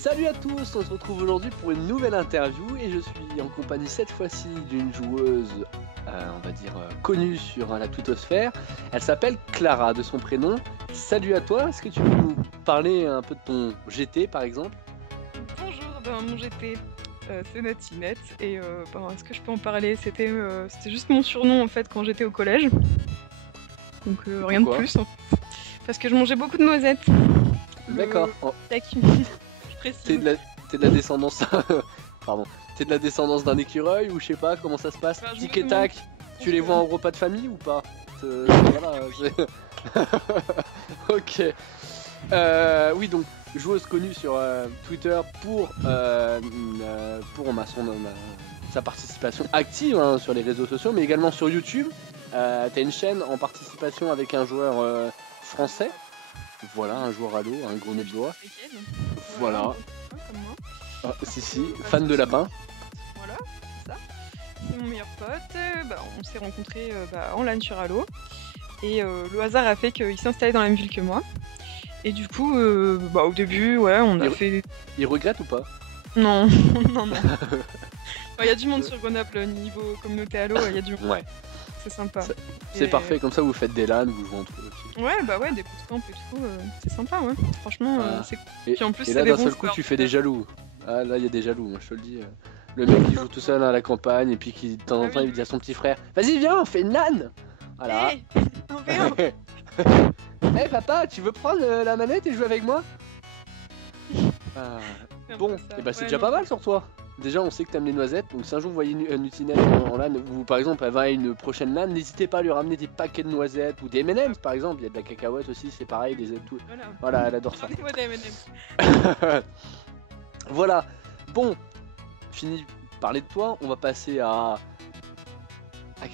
Salut à tous, on se retrouve aujourd'hui pour une nouvelle interview et je suis en compagnie cette fois-ci d'une joueuse, on va dire, connue sur la twittosphère. Elle s'appelle Clara de son prénom. Salut à toi, est-ce que tu peux nous parler un peu de ton GT par exemple? Bonjour, mon GT, c'est Natinette et est-ce que je peux en parler? C'était juste mon surnom en fait quand j'étais au collège. Donc rien de plus en fait. Parce que je mangeais beaucoup de noisettes. D'accord. T'es de la descendance. Pardon. T'es de la descendance d'un écureuil ou je sais pas comment ça se passe? Tic et tac. Tu les vois en repas de famille ou pas? Voilà. Ok. Oui, donc joueuse connue sur Twitter pour sa participation active sur les réseaux sociaux, mais également sur YouTube. T'as une chaîne en participation avec un joueur français. Voilà, un joueur Halo, un gros nez de doigt. Voilà. Comme moi. Ah, si, fan de lapin. Voilà, c'est ça. C'est mon meilleur pote. On s'est rencontrés en LAN sur Halo. Et le hasard a fait qu'il s'est installé dans la même ville que moi. Et du coup, au début, on a fait... Il regrette ou pas? Non, non. Il y a du monde sur Grenoble, niveau communauté Halo, il y a du monde. Ouais. C'est sympa. C'est parfait, comme ça vous faites des LAN, vous jouez entre eux aussi. Ouais, des bootcamps et tout, c'est sympa, ouais. Franchement, c'est cool. Puis en plus, et là, d'un seul coup, tu fais des jaloux. Ah, là, il y a des jaloux, moi, je te le dis. Le mec qui joue tout seul à la campagne et puis qui, de temps en temps, il dit à son petit frère: Vas-y, viens, on fait une LAN. Voilà. Hey, papa, tu veux prendre la manette et jouer avec moi? Bon, et bah c'est déjà pas mal sur toi. Déjà, on sait que t'aimes les noisettes, donc si un jour vous voyez Nutinette en LAN, ou par exemple elle va à une prochaine LAN, n'hésitez pas à lui ramener des paquets de noisettes ou des M&M's par exemple. Il y a de la cacahuète aussi, c'est pareil, des tout. Voilà, elle adore ça. Voilà. Bon, fini de parler de toi, on va passer à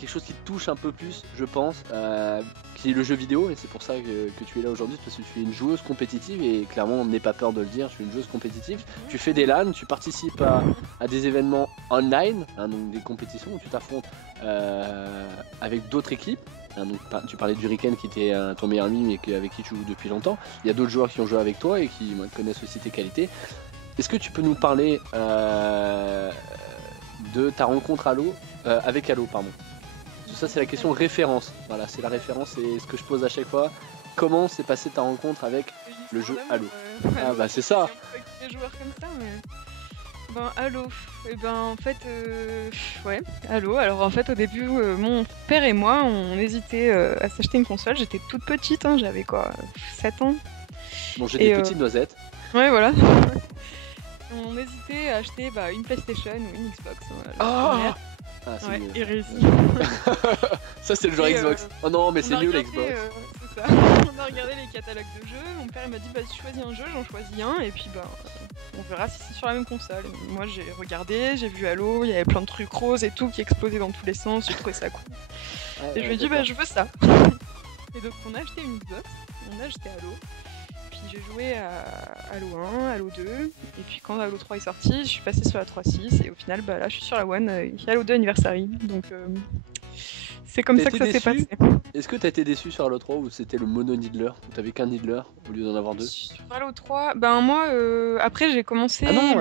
quelque chose qui te touche un peu plus, je pense, qui est le jeu vidéo, et c'est pour ça que tu es là aujourd'hui, parce que tu es une joueuse compétitive, et clairement, n'aie pas peur de le dire, je suis une joueuse compétitive. Tu fais des LAN, tu participes à des événements online, donc des compétitions où tu t'affrontes avec d'autres équipes. Donc, tu parlais d'Hurricane qui était ton meilleur ami, mais avec qui tu joues depuis longtemps. Il y a d'autres joueurs qui ont joué avec toi et qui connaissent aussi tes qualités. Est-ce que tu peux nous parler de ta rencontre avec Halo, pardon? Ça, c'est la question référence. Voilà, c'est la référence et ce que je pose à chaque fois. Comment s'est passée ta rencontre avec le jeu Halo? Ah bah c'est ça. Des joueurs comme ça, mais... Halo. En fait, Halo. Alors en fait, au début, mon père et moi, on hésitait à s'acheter une console. J'étais toute petite, j'avais quoi, 7 ans. Bon, j'ai des petites noisettes. Ouais, voilà. On hésitait à acheter une PlayStation ou une Xbox. Ah, c'est mieux. Iris. Ça, c'est le genre Xbox. Oh non, mais c'est mieux l'Xbox. C'est ça. On a regardé les catalogues de jeux. Mon père il m'a dit si tu choisis un jeu, j'en choisis un. Et puis on verra si c'est sur la même console. Et moi j'ai regardé, j'ai vu Halo, il y avait plein de trucs roses et tout qui explosaient dans tous les sens. J'ai trouvé ça cool. Et je lui ai dit je veux ça. Et donc on a acheté une Xbox, on a acheté Halo. Puis j'ai joué à Halo 1, Halo 2, et puis quand Halo 3 est sorti, je suis passée sur la 3.6, et au final, là, je suis sur la One, Halo 2 Anniversary, donc c'est comme ça que ça s'est passé. Est-ce que t'as été déçu sur Halo 3 ou c'était le mono Needler, où t'avais qu'un Needler au lieu d'en avoir deux? Sur Halo 3, moi, après j'ai commencé... Ah non,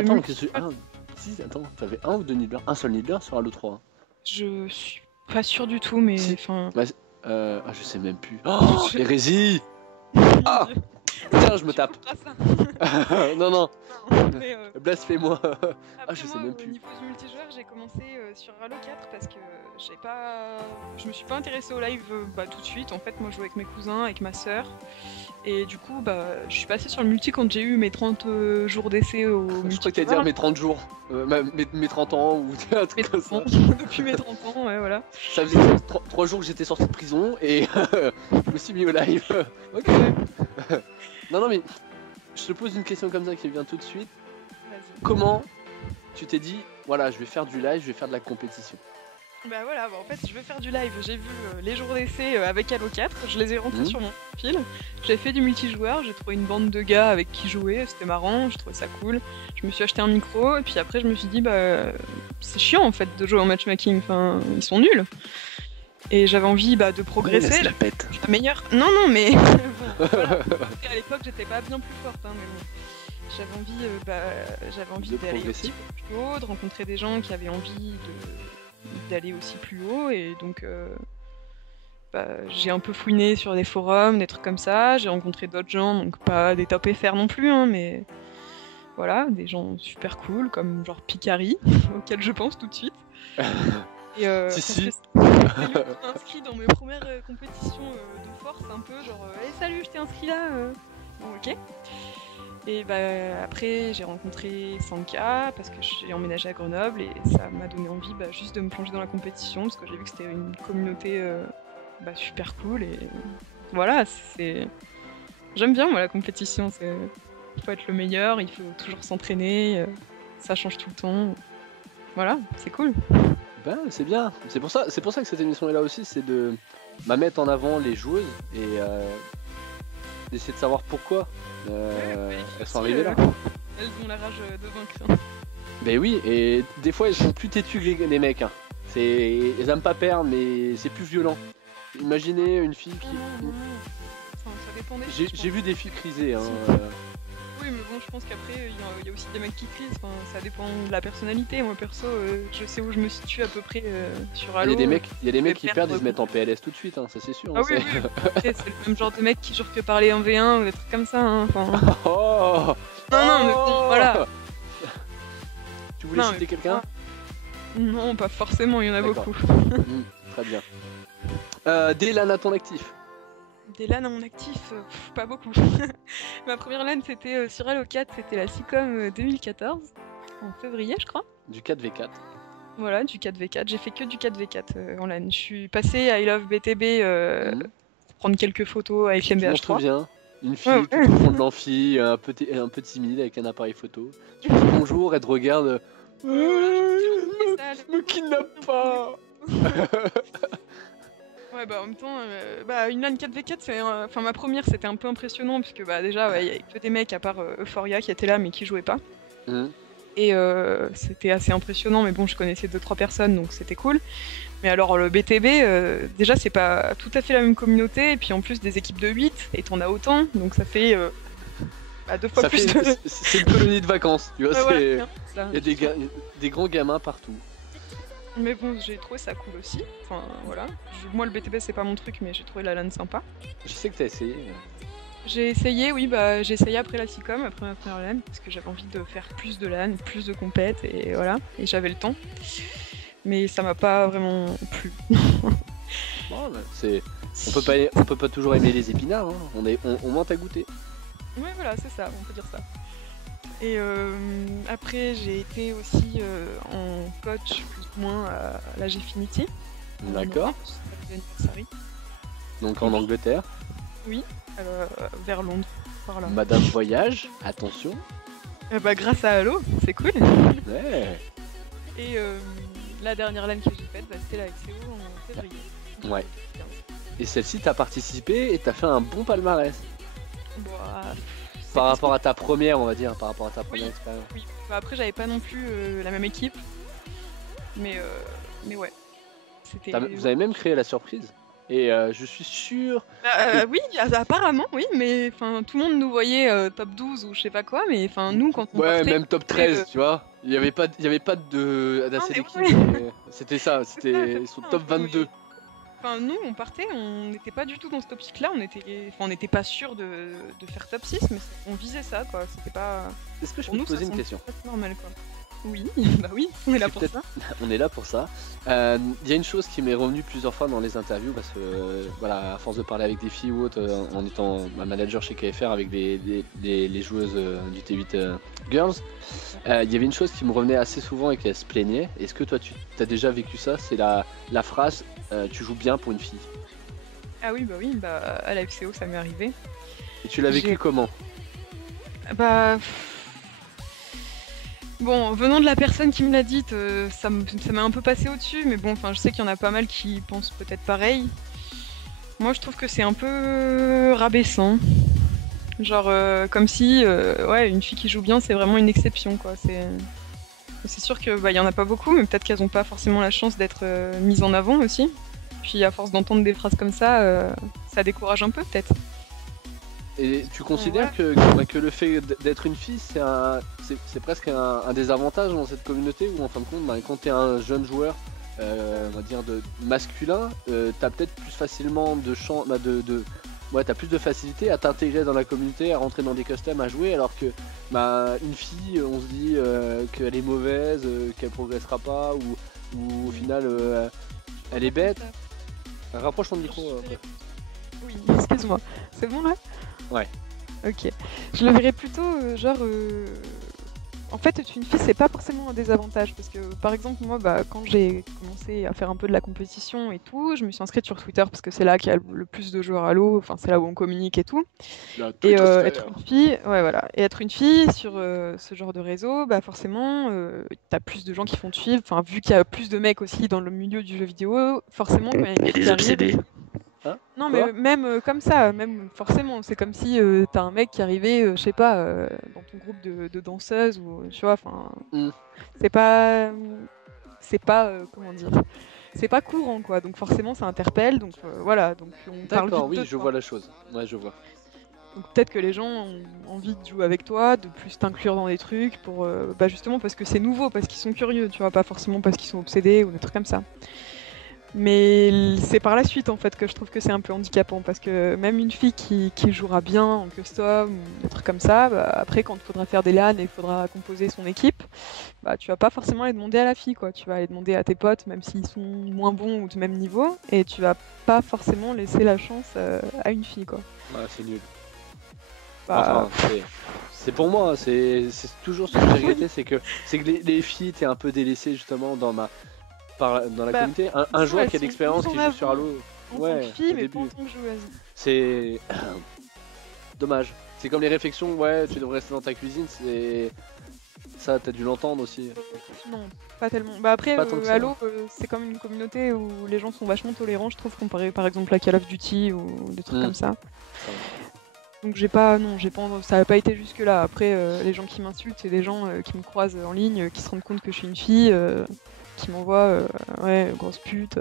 attends, t'avais un ou deux Needlers? Un seul Needler sur Halo 3? Je suis pas sûr du tout, mais enfin... je sais même plus. Oh, hérésie. Ah. Tiens, je me tape. Non. Blasphème-moi. Je sais même plus. Au niveau du multijoueur, j'ai commencé sur Halo 4 parce que je me suis pas intéressée au live tout de suite. En fait, moi, je jouais avec mes cousins, avec ma sœur. Et du coup, je suis passée sur le multi quand j'ai eu mes 30 jours d'essai au multi. Je crois que t'allais dire mes 30 jours. Mes 30 ans ou un truc comme ça. Depuis mes 30 ans, ouais, voilà. Ça faisait 3 jours que j'étais sorti de prison et je me suis mis au live. Ok. Non, mais je te pose une question comme ça qui vient tout de suite. Comment tu t'es dit, voilà, je vais faire du live, je vais faire de la compétition? En fait, je vais faire du live. J'ai vu les jours d'essai avec Halo 4, je les ai rentrés sur mon fil. J'ai fait du multijoueur, j'ai trouvé une bande de gars avec qui jouer, c'était marrant, j'ai trouvé ça cool. Je me suis acheté un micro et puis après, je me suis dit, c'est chiant en fait de jouer en matchmaking, enfin, ils sont nuls. Et j'avais envie de progresser. C'est la pète. La meilleure. Non, mais. Bon, voilà. À l'époque, j'étais pas bien plus forte, mais bon. j'avais envie De d'aller progresser. aussi plus haut, de rencontrer des gens qui avaient envie d'aller aussi plus haut, et donc j'ai un peu fouiné sur des forums, des trucs comme ça. J'ai rencontré d'autres gens, donc pas des top FR non plus, hein, mais voilà, des gens super cool, comme genre Picari, auquel je pense tout de suite. Et Si, parce si. que c'est lui qui m'a inscrit dans mes premières compétitions de force, un peu genre hey, salut, je t'ai inscrit là. Bon, ok. Et après j'ai rencontré Sanka parce que j'ai emménagé à Grenoble, et ça m'a donné envie juste de me plonger dans la compétition parce que j'ai vu que c'était une communauté super cool, et voilà, j'aime bien moi la compétition, il faut être le meilleur, il faut toujours s'entraîner, ça change tout le temps. Voilà, c'est cool. Ben, c'est bien. C'est pour ça que cette émission est là aussi, c'est de mettre en avant les joueuses et d'essayer de savoir pourquoi elles sont arrivées là. Elles ont la rage de vaincre. Ben oui, et des fois elles sont plus têtues que les mecs. Hein. Elles aiment pas perdre, mais c'est plus violent. Imaginez une fille qui. Enfin, ça dépend des J'ai vu des filles criser. Hein. Oui, mais bon, je pense qu'après, il y a aussi des mecs qui crisent. Enfin, ça dépend de la personnalité. Moi, perso, je sais où je me situe à peu près sur Halo. Il y a des mecs qui perdent, ils se mettent en PLS tout de suite, hein, ça c'est sûr. Ah oui, oui. C'est le même genre de mec qui jure que parler en V1 ou des trucs comme ça. Hein. Enfin... Oh non, mais bon, voilà. Tu voulais citer quelqu'un? Non, pas forcément, il y en a beaucoup. Très bien. Des LAN à ton actif? Des LAN à mon actif, pas beaucoup. Ma première LAN c'était sur Halo 4, c'était la SICOM 2014, en février je crois. Du 4v4. Voilà, du 4v4, j'ai fait que du 4v4 en LAN. Je suis passée à I Love BTB pour prendre quelques photos avec l'MBH3. Je m'en souviens, une fille tout au fond de l'amphi, un peu timide avec un appareil photo. Tu dis bonjour, elle te regarde. Me kidnappe pas. Ouais, en même temps, une LAN 4v4, enfin ma première c'était un peu impressionnant parce que déjà il y avait que des mecs à part Euphoria qui étaient là mais qui jouaient pas. Et c'était assez impressionnant, mais bon, je connaissais 2-3 personnes donc c'était cool. Mais alors le BTB, déjà c'est pas tout à fait la même communauté, et puis en plus des équipes de 8, et t'en as autant, donc ça fait 2 fois plus de... C'est une colonie de vacances, tu vois, il y a des grands gamins partout. Mais bon, j'ai trouvé ça cool aussi. Enfin, voilà. Moi, le BTB, c'est pas mon truc, mais j'ai trouvé la LAN sympa. Je sais que t'as essayé. J'ai essayé, oui, j'ai essayé après la SICOM, après ma première LAN, parce que j'avais envie de faire plus de LAN, plus de compètes, et voilà. Et j'avais le temps. Mais ça m'a pas vraiment plu. Bon, on peut pas toujours aimer les épinards, hein. On ment à goûter. Ouais, voilà, c'est ça, on peut dire ça. Et après, j'ai été aussi en coach plus ou moins à la Gfinity. D'accord. Donc en Angleterre. Oui, vers Londres, par là. Madame Voyage, attention. Grâce à Halo, c'est cool. Ouais. Et la dernière LAN que j'ai faite, c'était la XCO en février. Ouais. Et celle-ci, t'as participé et t'as fait un bon palmarès. Par rapport à ta première, on va dire, par rapport à ta première expérience. Oui, après j'avais pas non plus la même équipe, mais ouais. Vous avez même créé la surprise, et je suis sûr... Oui, apparemment, oui, mais tout le monde nous voyait top 12 ou je sais pas quoi, mais nous quand on partait... Ouais, même top 13, tu vois, il y avait pas d'assez d'équipe, c'était ça, c'était son top 22. Nous, on partait, on n'était pas du tout dans cette optique-là, on n'était pas sûr de faire top 6, mais on visait ça, quoi. C'était pas... Est-ce que je peux te poser une question? C'est normal, quoi. Oui, oui, on est là pour ça. On est là pour ça. Il y a une chose qui m'est revenue plusieurs fois dans les interviews, parce que, voilà, à force de parler avec des filles ou autres, en étant ma manager chez KFR avec les joueuses du T8 Girls, il y avait une chose qui me revenait assez souvent et qu'elles se plaignaient. Est-ce que toi, tu as déjà vécu ça? C'est la phrase tu joues bien pour une fille. Ah oui, à la FCO, ça m'est arrivé. Et tu l'as vécu comment? Bon, venant de la personne qui me l'a dite, ça m'a un peu passé au-dessus, mais bon, je sais qu'il y en a pas mal qui pensent peut-être pareil. Moi, je trouve que c'est un peu rabaissant. Genre, comme si, une fille qui joue bien, c'est vraiment une exception, quoi. C'est sûr que y en a pas beaucoup, mais peut-être qu'elles ont pas forcément la chance d'être mises en avant aussi. Puis à force d'entendre des phrases comme ça décourage un peu, peut-être. Et tu considères que le fait d'être une fille, c'est presque un désavantage dans cette communauté où en fin de compte, quand tu es un jeune joueur, on va dire masculin, t'as peut-être plus facilement t'as plus de facilité à t'intégrer dans la communauté, à rentrer dans des customs, à jouer, alors que une fille, on se dit qu'elle est mauvaise, qu'elle progressera pas, ou au final elle est bête. Rapproche ton micro. Oui, excuse-moi. C'est bon là? Ouais. Ok. Je le verrais plutôt en fait, être une fille, c'est pas forcément un désavantage. Parce que, par exemple, moi, quand j'ai commencé à faire un peu de la compétition et tout, je me suis inscrite sur Twitter parce que c'est là qu'il y a le plus de joueurs Halo, enfin, c'est là où on communique et tout. Et être une fille, ouais, voilà. Et être une fille sur ce genre de réseau, forcément, t'as plus de gens qui vont te suivre. Enfin, vu qu'il y a plus de mecs aussi dans le milieu du jeu vidéo, forcément, quand il y a une fille qui arrive. Hein? Non, Quoi? mais même comme ça, même forcément, c'est comme si t'as un mec qui arrivait, je sais pas, dans ton groupe de danseuses, ou tu vois, enfin, c'est pas, comment dire, c'est pas courant, quoi. Donc forcément, ça interpelle, donc voilà, donc on parle D'accord, vite de oui, je toi. vois la chose. Ouais, je vois. Donc peut-être que les gens ont envie de jouer avec toi, de plus t'inclure dans des trucs, pour, justement parce que c'est nouveau, parce qu'ils sont curieux, tu vois, pas forcément parce qu'ils sont obsédés ou des trucs comme ça. Mais c'est par la suite en fait que je trouve que c'est un peu handicapant parce que même une fille qui jouera bien en custom ou des trucs comme ça, après quand il faudra faire des LAN et il faudra composer son équipe, tu vas pas forcément aller demander à la fille quoi, tu vas aller demander à tes potes même s'ils sont moins bons ou de même niveau et tu vas pas forcément laisser la chance à une fille quoi. Ouais, c'est nul. Bah, Enfin, c'est pour moi, c'est toujours ce que j'ai regretté, c'est que les filles étaient un peu délaissées justement dans la communauté. Un joueur qui a d'expérience qui joue sur Halo, en tant ouais, que fille au mais début. pas en tant que joueuse. C'est dommage. C'est comme les réflexions, ouais, tu devrais rester dans ta cuisine, c'est ça, t'as dû l'entendre aussi. Non, pas tellement. Après, Pas tant que ça. Halo, c'est comme une communauté où les gens sont vachement tolérants, je trouve, comparé par exemple à Call of Duty ou des trucs comme ça. Donc ça n'a pas été jusque là. Après, les gens qui m'insultent, c'est des gens qui me croisent en ligne, qui se rendent compte que je suis une fille, qui m'envoient, ouais, grosse pute.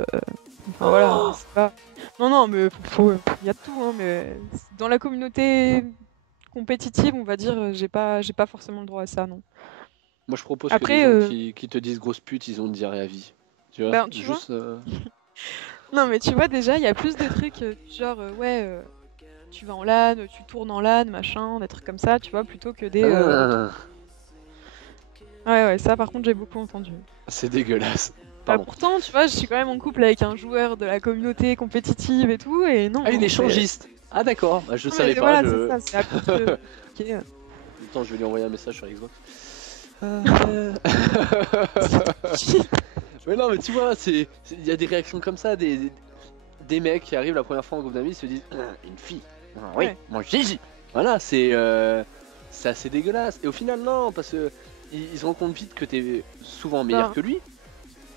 Enfin voilà, c'est pas. Non, mais il y a de tout, hein, mais dans la communauté compétitive, on va dire, j'ai pas forcément le droit à ça, non. Moi, je propose Après, que les gens qui te disent grosse pute, ils ont une diarrhée à vie. Tu vois, tu juste. Non, mais tu vois, déjà, il y a plus de trucs genre, ouais, tu vas en LAN, tu tournes en LAN, machin, des trucs comme ça, tu vois, plutôt que des. Ouais, ça, par contre, j'ai beaucoup entendu. C'est dégueulasse. Pardon. Pourtant, tu vois, je suis quand même en couple avec un joueur de la communauté compétitive et tout, et non. Ah, il est échangiste. Ah, d'accord, je Non, savais mais pas. voilà, c'est ça, c'est à cause de. Ok. Attends, je vais lui envoyer un message sur Xbox. Mais non, mais tu vois, il y a des réactions comme ça, des mecs qui arrivent la première fois en groupe d'amis, se disent une fille. Oui, moi Gigi. Voilà, c'est assez dégueulasse. Et au final, non, parce que ils se rendent compte vite que t'es souvent meilleur que lui.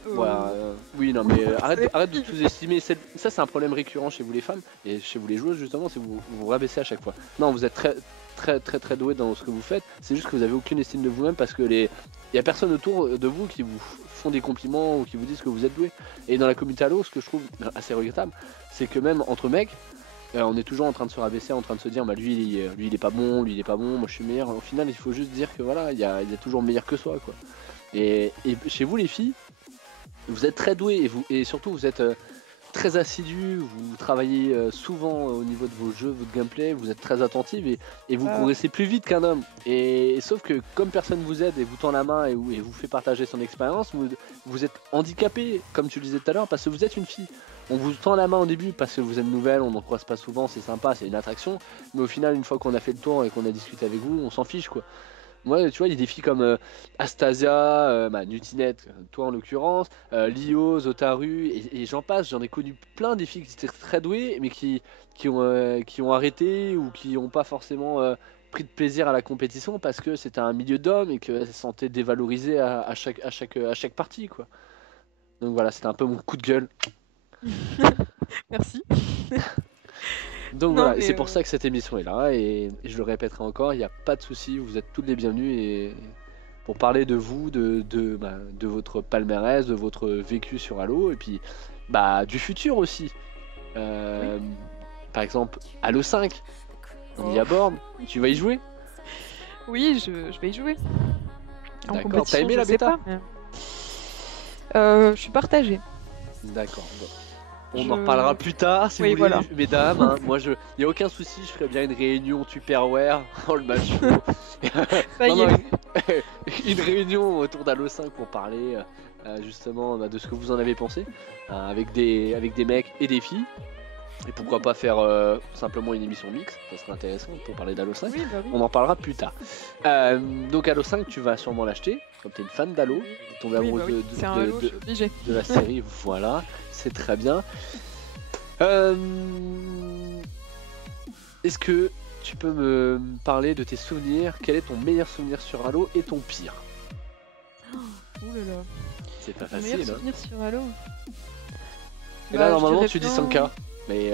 Voilà, oui, non, mais arrête de sous-estimer. Ça, c'est un problème récurrent chez vous les femmes et chez vous les joueuses, justement, c'est que vous vous rabaissez à chaque fois. Non, vous êtes très doué dans ce que vous faites. C'est juste que vous avez aucune estime de vous-même parce que il y a personne autour de vous qui vous font des compliments ou qui vous disent que vous êtes doué. Et dans la communauté Halo, ce que je trouve assez regrettable, c'est que même entre mecs, on est toujours en train de se rabaisser, en train de se dire, lui il est pas bon, lui il est pas bon, moi je suis meilleur. Au final, il faut juste dire que voilà, il y a toujours meilleur que soi, quoi. Et chez vous les filles, vous êtes très doués et surtout vous êtes très assidus, vous travaillez souvent au niveau de vos jeux, votre gameplay, vous êtes très attentive et vous progressez plus vite qu'un homme. Et sauf que comme personne vous aide et vous tend la main et vous fait partager son expérience, vous êtes handicapé, comme tu le disais tout à l'heure, parce que vous êtes une fille. On vous tend la main au début parce que vous êtes nouvelle, on n'en croise pas souvent, c'est sympa, c'est une attraction. Mais au final, une fois qu'on a fait le tour et qu'on a discuté avec vous, on s'en fiche quoi. Moi, tu vois, il y a des filles comme Astasia, Nutinette, toi en l'occurrence, Lio, Zotaru, et j'en passe. J'en ai connu plein des filles qui étaient très douées, mais qui ont arrêté ou qui n'ont pas forcément pris de plaisir à la compétition parce que c'était un milieu d'hommes et qu'elles se sentaient dévalorisées à chaque partie, quoi. Donc voilà, c'était un peu mon coup de gueule. Merci. Donc non, voilà, c'est pour ça que cette émission est là, et je le répéterai encore, il n'y a pas de souci, vous êtes toutes les bienvenues et pour parler de vous, de votre palmarès, de votre vécu sur Halo, et puis du futur aussi. Par exemple, Halo 5, On y aborde. Tu vas y jouer? Oui, je vais y jouer. En D'accord. compétition, T'as aimé je la sais bêta? pas, mais- Je suis partagée. D'accord. Bon. On Je- en reparlera plus tard si Oui, vous voulez, voilà. mesdames. Hein. Moi, y a aucun souci, je ferai bien une réunion Tupperware. Oh le match chaud. Ça y Non, est. non, une réunion autour d'Halo 5 pour parler justement de ce que vous en avez pensé avec des mecs et des filles. Et pourquoi pas faire simplement une émission mixte, ça serait intéressant pour parler d'Halo 5. Oui, bah oui. On en parlera plus tard. Donc Halo 5, tu vas sûrement l'acheter, comme tu es une fan d'Halo, tu es tombé Oui, amoureuse bah oui. C'est un Halo, je suis obligée. de la série, voilà, c'est très bien. Est-ce que tu peux me parler de tes souvenirs? Quel est ton meilleur souvenir sur Halo et ton pire? Ouh là là. C'est pas Mon meilleur facile. Hein. souvenir sur Halo. Et là, Bah, normalement, je tu dis dirais 100K, mais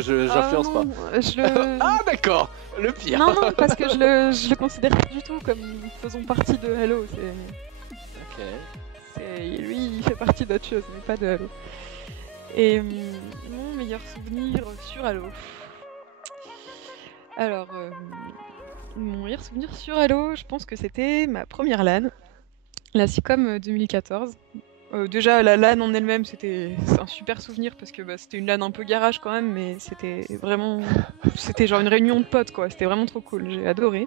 j'influence pas. Je le... Ah, d'accord, le pire. Non, non, parce que je le considère pas du tout comme faisant partie de Halo. Ok. Lui, il fait partie d'autre chose, mais pas de Halo. Et mon meilleur souvenir sur Halo. Alors, mon meilleur souvenir sur Halo, je pense que c'était ma première LAN, la SICOM 2014. Déjà, la LAN en elle-même, c'est un super souvenir parce que bah, c'était une LAN un peu garage quand même, mais c'était genre une réunion de potes quoi. C'était vraiment trop cool, j'ai adoré.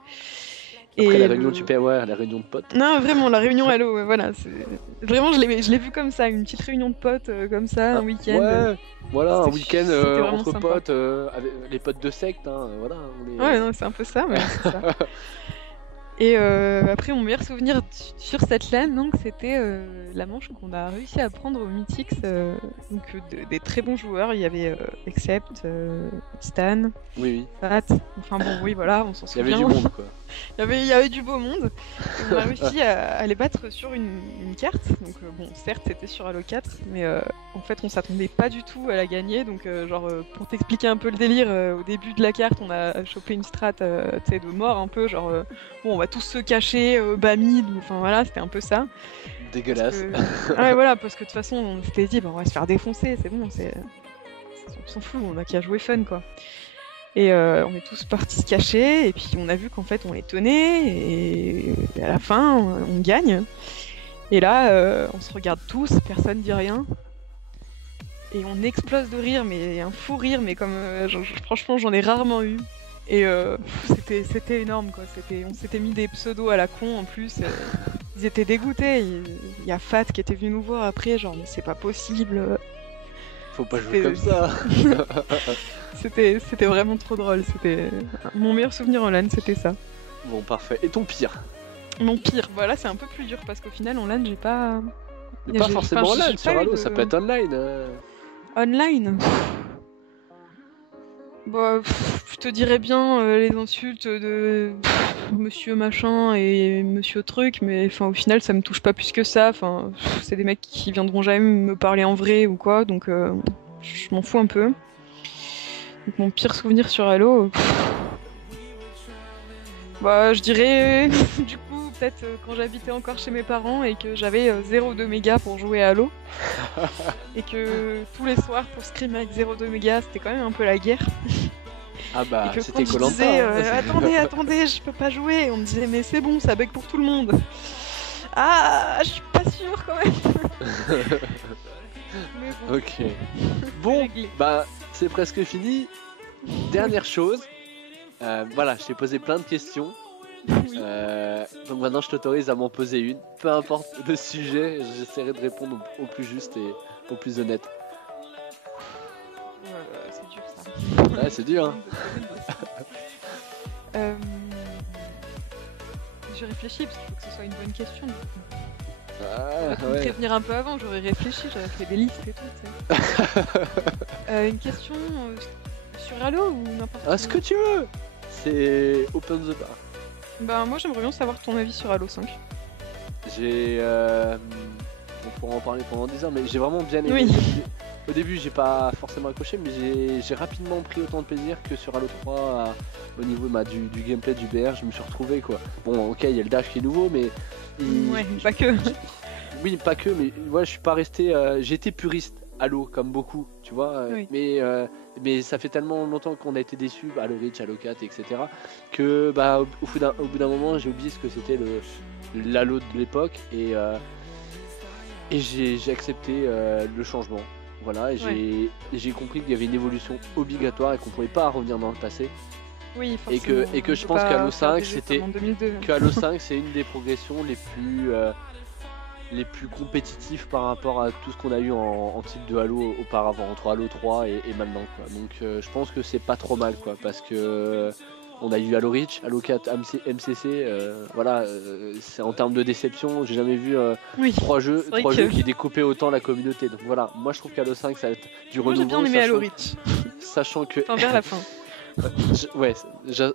Après la réunion Tupperware, la réunion de potes. Non, vraiment, la réunion Halo, ouais, voilà. Vraiment, je l'ai vu comme ça, une petite réunion de potes comme ça, un week-end. Ouais, voilà, un week-end entre sympa. potes, avec les potes de secte, hein, voilà. Ouais, non, c'est un peu ça, mais c'est ça. Et après, mon meilleur souvenir sur cette LAN, donc, c'était la manche qu'on a réussi à prendre au Mythix. Donc, des très bons joueurs. Il y avait Accept, Stan, Oui, Fat. Enfin bon, oui, voilà, on s'en il y souvient. avait du monde, quoi. Il y avait du beau monde. Et on a réussi à les battre sur une carte. Donc, bon, certes, c'était sur Halo 4, mais en fait, on s'attendait pas du tout à la gagner. Donc, pour t'expliquer un peu le délire, au début de la carte, on a chopé une strat de mort un peu, bon, on va tous se cacher, bas mid, enfin voilà, c'était un peu ça. Dégueulasse. Ouais, voilà, parce que de toute façon, on s'était dit, bah, on va se faire défoncer, c'est bon, on s'en fout, on a qu'à jouer fun, quoi. Et on est tous partis se cacher, et puis on a vu qu'en fait, on les tenait, et à la fin, on gagne. Et là, on se regarde tous, personne dit rien. Et on explose de rire, mais un fou rire, mais comme franchement, j'en ai rarement eu. Et c'était énorme, quoi. On s'était mis des pseudos à la con en plus. Ils étaient dégoûtés. Il y a Fat qui était venu nous voir après, genre, mais c'est pas possible. Faut pas jouer comme ça. C'était vraiment trop drôle. C'était mon meilleur souvenir en LAN, c'était ça. Bon, parfait. Et ton pire? Mon pire, voilà, c'est un peu plus dur parce qu'au final, en LAN, j'ai pas. Mais pas forcément j'ai online, pas sur eu Halo, de- ça peut être online. Online. Bah, je te dirais bien les insultes de monsieur machin et monsieur truc, mais enfin au final ça me touche pas plus que ça. Enfin, c'est des mecs qui viendront jamais me parler en vrai ou quoi, donc je m'en fous un peu. Donc, mon pire souvenir sur Halo, bah je dirais du coup peut-être quand j'habitais encore chez mes parents et que j'avais 0,2 mégas pour jouer à Halo et que tous les soirs pour scrimer avec 0,2 mégas c'était quand même un peu la guerre. Ah bah, Et que c'était quand je Koh-Lanta. disais Hein. attendez, je peux pas jouer, on me disait mais c'est bon, ça bug pour tout le monde. Ah, je suis pas sûre quand même. Mais bon, Ok. Bon, réglé. bah, c'est presque fini. Dernière chose. Voilà, je t'ai posé plein de questions. Oui. Donc maintenant, je t'autorise à m'en poser une. Peu importe le sujet, j'essaierai de répondre au plus juste et au plus honnête. C'est dur ça. Ouais, c'est dur, hein. Je réfléchis parce qu'il faut que ce soit une bonne question. Ah, Faut me ouais. prévenir un peu avant, j'aurais réfléchi, j'aurais fait des listes et tout. Tu sais. Une question sur Halo ou n'importe Ah, ce que tu veux. C'est open the bar. Bah moi j'aimerais bien savoir ton avis sur Halo 5. On pourra en parler pendant 10 heures, mais j'ai vraiment bien aimé. Oui. Au début, j'ai pas forcément accroché, mais j'ai rapidement pris autant de plaisir que sur Halo 3 au niveau du gameplay du BR. Je me suis retrouvé quoi. Bon, ok, il y a le dash qui est nouveau, mais Ouais, pas que. oui, pas que, mais voilà, je suis pas resté. J'ai été puriste Halo comme beaucoup, tu vois. Oui. Mais ça fait tellement longtemps qu'on a été déçus, Halo Reach, Halo 4, etc. que bah, au bout d'un moment, j'ai oublié ce que c'était l'Halo de l'époque et j'ai accepté le changement. Voilà, et j'ai compris qu'il y avait une évolution obligatoire et qu'on pouvait pas revenir dans le passé. Oui, Et forcément. que je pense qu'Halo 5 c'était Halo 5 c'est une des progressions les plus compétitifs par rapport à tout ce qu'on a eu en type de Halo auparavant, entre Halo 3 et maintenant quoi. Donc je pense que c'est pas trop mal quoi, parce que on a eu Halo Reach, Halo 4, MCC, voilà, c'est en termes de déception, j'ai jamais vu Oui. trois jeux que... qui découpaient autant la communauté. Donc voilà, moi je trouve qu'Halo 5 ça va être du renouveau. Moi j'ai bien aimé Halo Reach. Sachant que... Enfin, vers la fin.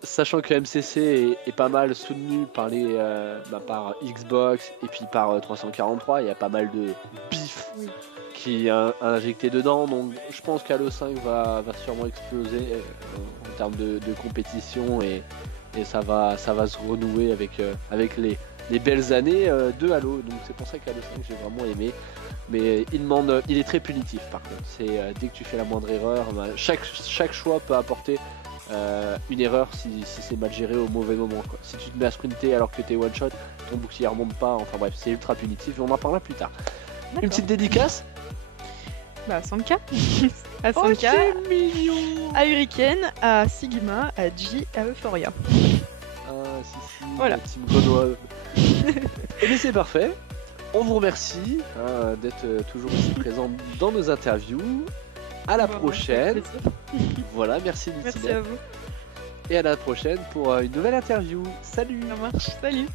Sachant que MCC est pas mal soutenu par par Xbox et puis par 343, il y a pas mal de bif qui est injecté dedans, donc je pense qu'Halo 5 va sûrement exploser en termes de compétition et ça va se renouer avec les belles années de Halo, donc c'est pour ça qu'Halo 5 j'ai vraiment aimé. Mais il est très punitif par contre, c'est dès que tu fais la moindre erreur, chaque choix peut apporter une erreur si c'est mal géré au mauvais moment quoi. Si tu te mets à sprinter alors que t'es one shot, ton bouclier remonte pas, enfin bref c'est ultra punitif et on en parlera plus tard. Une petite dédicace à 100K à 100K, oh, c'est mignon. À Hurricane, à Sigma, à G, à Euphoria. Si, voilà. Team Grenouille. Et bien c'est parfait, on vous remercie d'être toujours aussi présent dans nos interviews. À la prochaine. Voilà, merci Lucie. Merci à vous. Et à la prochaine pour une nouvelle interview. Salut. Ça marche, salut.